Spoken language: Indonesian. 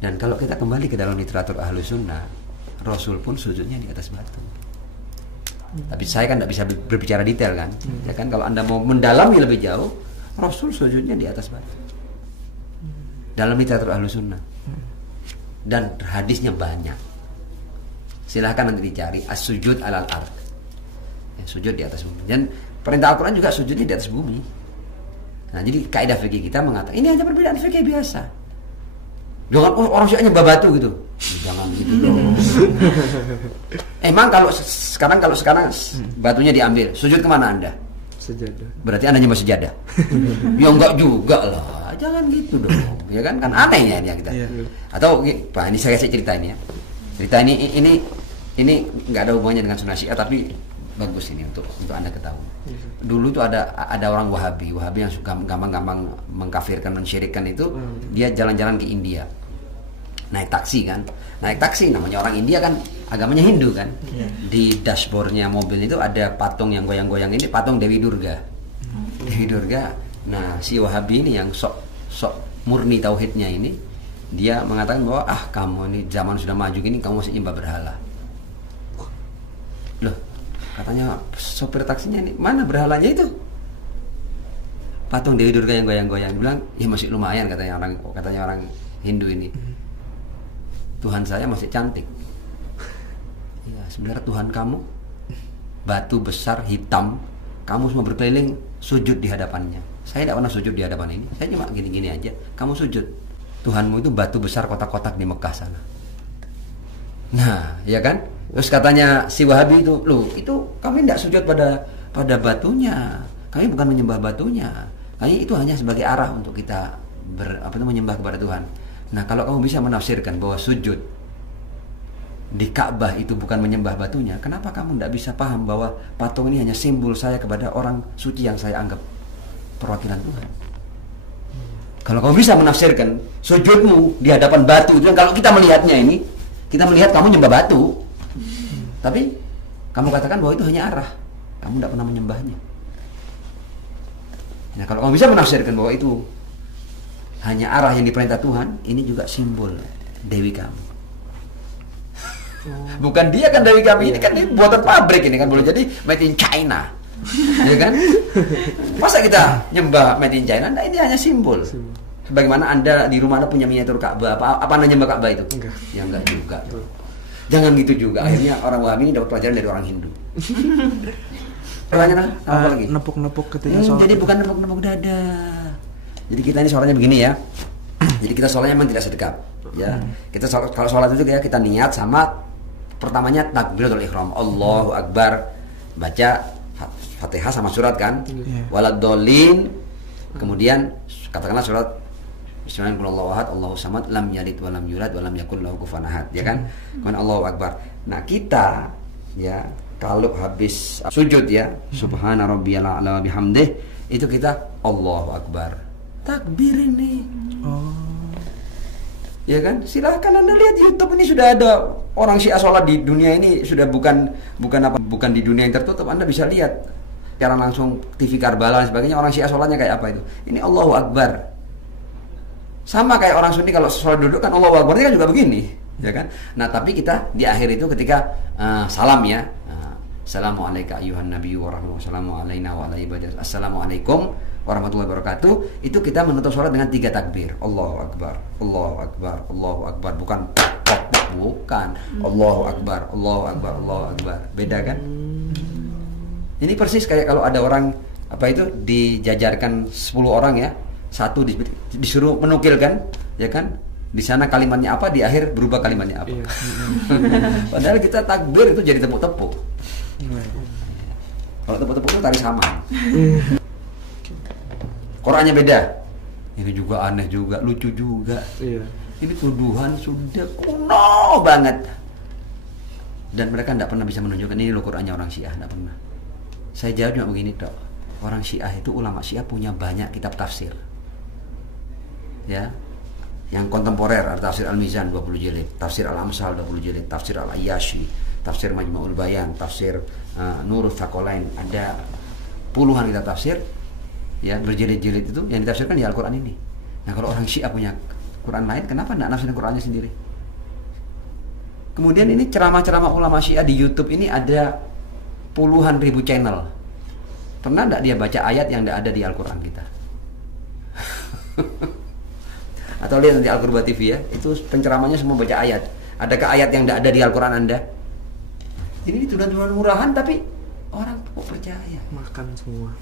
Dan kalau kita kembali ke dalam literatur Ahlus Sunnah, Rasul pun sujudnya di atas batu. Tapi saya kan tidak bisa berbicara detail kan. Ya kan, kalau Anda mau mendalami lebih jauh, Rasul sujudnya di atas batu. Dalam literatur Ahlus Sunnah. Dan hadisnya banyak. Silahkan nanti dicari as-sujud alal ard. Ya, sujud di atas bumi. Dan perintah Al-Quran juga sujudnya di atas bumi. Nah, jadi kaidah fikih kita mengatakan ini hanya perbedaan fikih biasa. Jangan orang Syiah nyembah batu gitu. Jangan gitu dong. Emang kalau sekarang batunya diambil, sujud kemana Anda? Sejadah. Berarti Anda nyembah sejadah. Ya enggak juga lah. Jangan gitu dong. Ya kan aneh ya kita. Atau Pak, ini saya kasih cerita ini ya. Cerita ini enggak ada hubungannya dengan Sunnah Syiah, tapi bagus ini untuk Anda ketahui. Dulu tuh ada orang Wahabi yang suka gampang-gampang mengkafirkan, mensyirikkan itu. Dia jalan-jalan ke India, naik taksi, namanya orang India kan agamanya Hindu kan. Di dashboardnya mobil itu ada patung yang goyang-goyang, ini patung Dewi Durga. Dewi Durga. Nah, si Wahabi ini yang sok murni tauhidnya ini, dia mengatakan bahwa kamu ini zaman sudah maju gini, kamu masih nyembah berhala. Loh, katanya sopir taksinya ini, mana berhalanya itu? Patung Dewi Durga yang goyang-goyang. Dia bilang, ya masih lumayan katanya orang Hindu ini. Tuhan saya masih cantik. Ya, sebenarnya Tuhan kamu batu besar hitam, kamu semua berkeliling sujud di hadapannya. Saya tidak pernah sujud di hadapan ini. Saya cuma gini-gini aja. Kamu sujud. Tuhanmu itu batu besar kotak-kotak di Mekah sana. Nah, ya kan? Terus katanya si Wahabi itu, loh, itu kami tidak sujud pada batunya. Kami bukan menyembah batunya. Kami itu hanya sebagai arah untuk kita menyembah kepada Tuhan. Nah, kalau kamu bisa menafsirkan bahwa sujud di Ka'bah itu bukan menyembah batunya, kenapa kamu tidak bisa paham bahwa patung ini hanya simbol saya kepada orang suci yang saya anggap perwakilan Tuhan? Kalau kamu bisa menafsirkan sujudmu di hadapan batu itu, kalau kita melihatnya ini, kita melihat kamu nyembah batu, tapi kamu katakan bahwa itu hanya arah, kamu tidak pernah menyembahnya. Nah, kalau kamu bisa menafsirkan bahwa itu hanya arah yang diperintah Tuhan, ini juga simbol Dewi kami. Bukan dia kan Dewi kami, ini kan buatan pabrik, ini kan boleh jadi made in China. Ya kan? Masa kita nyembah made in China? Nah, ini hanya simbol. Sebagaimana Anda di rumah Anda punya miniatur Ka'bah, apa Anda nyembah Ka'bah itu? Enggak. Ya enggak juga. Jangan gitu juga. Akhirnya orang Wahabi ini dapat pelajaran dari orang Hindu. Pertanyaan apa lagi? Nepuk-nepuk ketika sholat. Jadi bukan nepuk-nepuk dada. Jadi kita ini sholatnya begini ya. Jadi kita sholatnya memang tidak sedekap. Ya. Kita kalau sholat itu ya kita niat sama pertamanya takbiratul ihram. Allahu Akbar. Baca Fatihah sama surat kan. Waladhdallin. Kemudian katakanlah surat Bismillahirrahmanirrahim. Allahu samad lam yalid wa lam yulad wa lam yakul lahu kufuwan ahad, ya kan? Kemudian Allahu Akbar. Nah, kita ya kalau habis sujud ya, subhana rabbiyal a'la wa bihamdih, itu kita Allahu Akbar. Takbir ini. Ya kan? Silahkan Anda lihat YouTube, ini sudah ada orang Syiah sholat di dunia ini, sudah bukan di dunia yang tertutup. Anda bisa lihat secara langsung TV Karbala dan sebagainya, orang Syiah sholatnya kayak apa itu. Ini Allahu Akbar. Sama kayak orang Sunni kalau sholat duduk kan Allahu Akbar, ini kan juga begini, ya kan? Nah, tapi kita di akhir itu ketika salam ya, Assalamualaikum ayuhan nabiyyu wa rahmatullahi Assalamualaikum warahmatullahi wabarakatuh. Itu kita menutup sholat dengan 3 takbir. Allahu Akbar, Allahu Akbar, Allahu Akbar. Bukan Allahu Akbar, Allahu Akbar, Allahu Akbar. Beda kan? Ini persis kayak kalau ada orang itu dijajarkan 10 orang ya, satu disuruh menukilkan, ya kan? Di sana kalimatnya apa, di akhir berubah kalimatnya apa. Padahal kita takbir itu jadi tepuk-tepuk. Kalau tepuk-tepuk itu tari sama. Qurannya beda. Ini juga aneh juga, lucu juga. Ini tuduhan sudah kuno banget. Dan mereka tidak pernah bisa menunjukkan ini loh Qurannya orang Syiah, tidak pernah. Saya jawab cuma begini dok. Orang Syiah itu, ulama Syiah punya banyak kitab tafsir. Ya, yang kontemporer ada tafsir Al-Mizan 20 jilid, tafsir Al-Amsal 20 jilid, tafsir Al-Ayyashi, tafsir Majma'ul Bayan, tafsir Nurul Thaqalain, ada puluhan kitab tafsir ya berjilid-jilid itu yang ditafsirkan di Al-Quran ini. Nah, kalau orang Syiah punya Quran lain, kenapa tidak nafsirin Qurannya sendiri? Kemudian ini ceramah-ceramah ulama Syiah di YouTube ini ada puluhan ribu channel. Pernah tidak dia baca ayat yang tidak ada di Al-Quran kita? Atau lihat nanti Al-Qurba TV ya, itu penceramahnya semua baca ayat. Adakah ayat yang tidak ada di Al-Quran Anda? Ini tuduhan-tuduhan murahan tapi orang kok percaya. Makan semua.